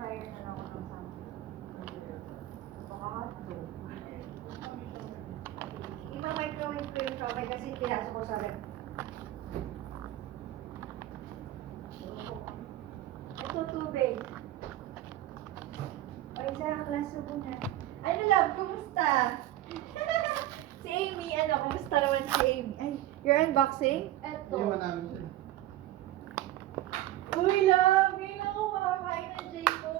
fire na lang ako ng something. Baka hotdog. Ima-microwave ko yung chocolate kasi pinasok ko sa rep. Ito, tubig. O, isa ang klase mo na. Ano, love? Kumusta? Si Amy, kumusta naman si Amy? Ay, you're unboxing? Eto. Iwan namin siya. Uy, love! Ngayon ako makakain ng J.O.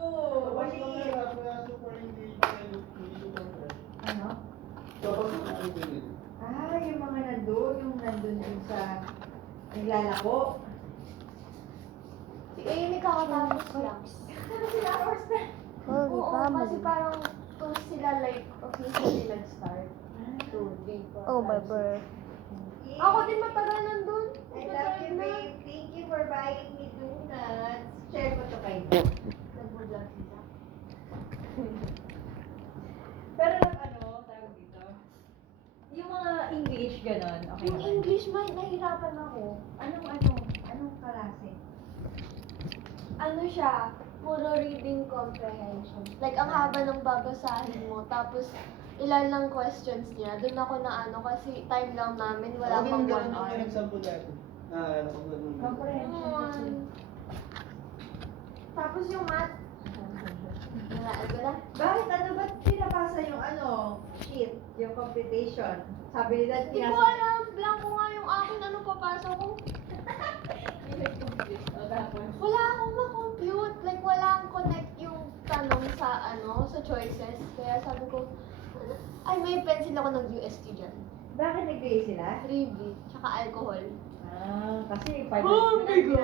Tapos na super hindi super fresh. Ano? Tapos na hindi. Ah, yung mga nandun din sa naglalako. Si Amy kakatapos lang. Ano sila hours na? Oo, kasi parang kung sila like officially nag-start. 2, 3, 4, Oh, my bird. Ako din matagal nandun. I love you, babe. Thank you for buying me donuts. Share ko to kayo. Nag-vlog sila. Pero tawag dito? Yung mga English, ganon. Okay Yung naman. English, nahirapan ako. Anong klase? Ano siya, puro reading comprehension. Like, ang haba ng babasahin mo, tapos ilan lang questions niya. Doon ako na kasi time lang namin, wala pang 1 Ganun hour. yung nagsampo dati. Ano ko ganun. Comprehension kasi. Tapos yung math, nalaan ko na. Bakit ba't pinapasa yung sheet, yung computation? Sabi nila, Hindi ko alam, blanco nga yung akin, ano papasok ko. Wala akong ma-compute. Like, wala akong connect yung tanong sa sa choices. Kaya sabi ko, ay, may pencil ako ng UST dyan. Bakit nagbigay sila? 3B, tsaka alcohol. Kasi Oh, my God!